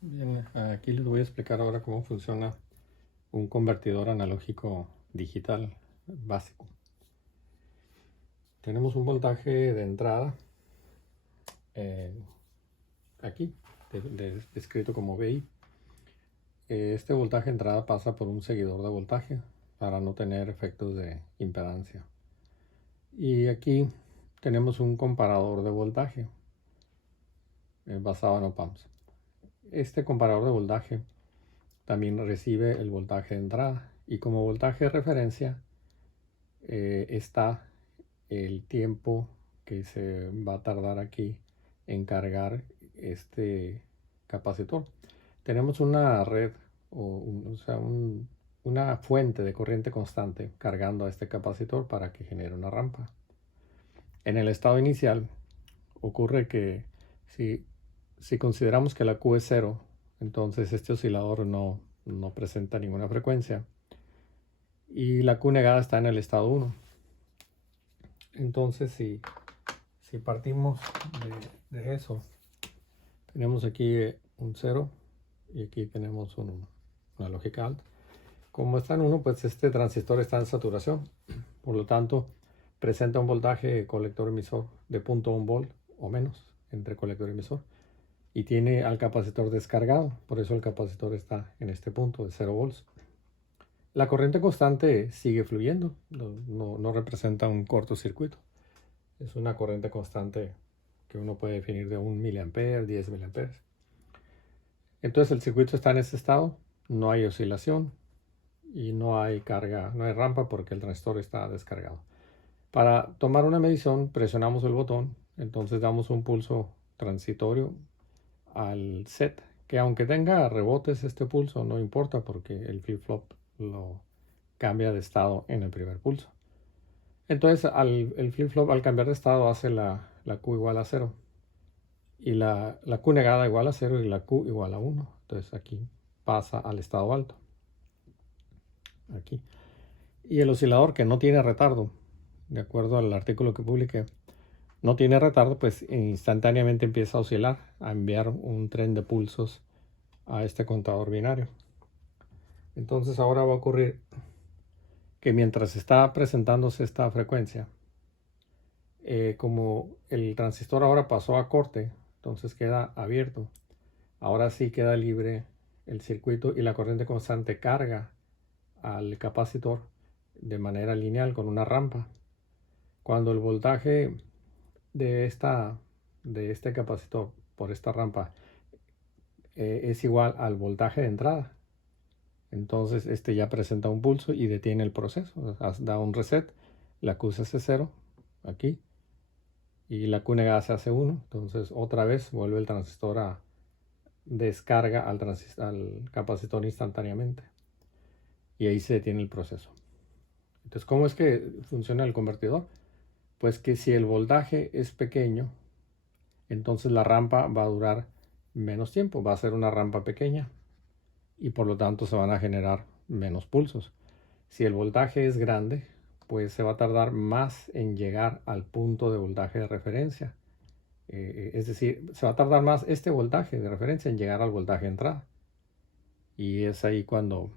Bien, aquí les voy a explicar ahora cómo funciona un convertidor analógico digital básico. Tenemos un voltaje de entrada aquí, descrito como VI. Este voltaje de entrada pasa por un seguidor de voltaje para no tener efectos de impedancia. Y aquí tenemos un comparador de voltaje basado en op-amps. Este comparador de voltaje también recibe el voltaje de entrada y como voltaje de referencia está el tiempo que se va a tardar aquí en cargar este capacitor. Tenemos una red una fuente de corriente constante cargando a este capacitor para que genere una rampa. En el estado inicial ocurre que si consideramos que la Q es 0, entonces este oscilador no presenta ninguna frecuencia y la Q negada está en el estado 1. Entonces si partimos de eso, tenemos aquí un 0 y aquí tenemos una lógica alta. Como está en 1, pues este transistor está en saturación, por lo tanto presenta un voltaje colector-emisor de 0.1 volt o menos entre colector y emisor y tiene al capacitor descargado, por eso el capacitor está en este punto de 0 volts. La corriente constante sigue fluyendo, no representa un cortocircuito. Es una corriente constante que uno puede definir de 1 miliampere, 10 miliamperes. Entonces el circuito está en ese estado, no hay oscilación y no hay carga, no hay rampa porque el transistor está descargado. Para tomar una medición presionamos el botón, entonces damos un pulso transitorio al set, que aunque tenga rebotes este pulso no importa porque el flip-flop lo cambia de estado en el primer pulso. Entonces el flip-flop al cambiar de estado hace la Q igual a 0 y la Q negada igual a 0 y la Q igual a 1. Entonces aquí pasa al estado alto. Aquí. Y el oscilador que no tiene retardo, de acuerdo al artículo que publiqué, no tiene retardo, pues instantáneamente empieza a oscilar, a enviar un tren de pulsos a este contador binario. Entonces ahora va a ocurrir que mientras está presentándose esta frecuencia, como el transistor ahora pasó a corte, entonces queda abierto. Ahora sí queda libre el circuito y la corriente constante carga al capacitor de manera lineal con una rampa. Cuando el voltaje de este capacitor por esta rampa es igual al voltaje de entrada, entonces este ya presenta un pulso y detiene el proceso, da un reset, la Q se hace 0 aquí y la Q negada se hace 1, entonces otra vez vuelve el transistor a descarga al capacitor instantáneamente y ahí se detiene el proceso. Entonces, ¿cómo es que funciona el convertidor? Pues que si el voltaje es pequeño, entonces la rampa va a durar menos tiempo, va a ser una rampa pequeña y por lo tanto se van a generar menos pulsos. Si el voltaje es grande, pues se va a tardar más en llegar al punto de voltaje de referencia. Es decir, se va a tardar más este voltaje de referencia en llegar al voltaje de entrada. Y es ahí cuando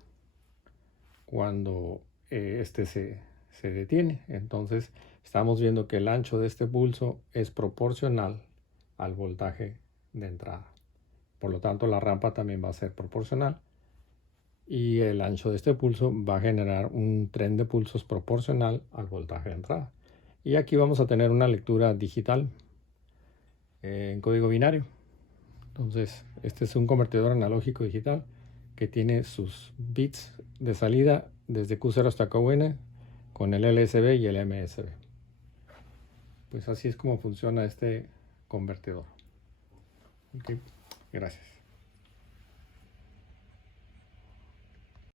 este se detiene. Entonces estamos viendo que el ancho de este pulso es proporcional al voltaje de entrada. Por lo tanto, la rampa también va a ser proporcional. Y el ancho de este pulso va a generar un tren de pulsos proporcional al voltaje de entrada. Y aquí vamos a tener una lectura digital en código binario. Entonces, este es un convertidor analógico digital que tiene sus bits de salida desde Q0 hasta QN con el LSB y el MSB. Pues así es como funciona este convertidor. Okay. Gracias.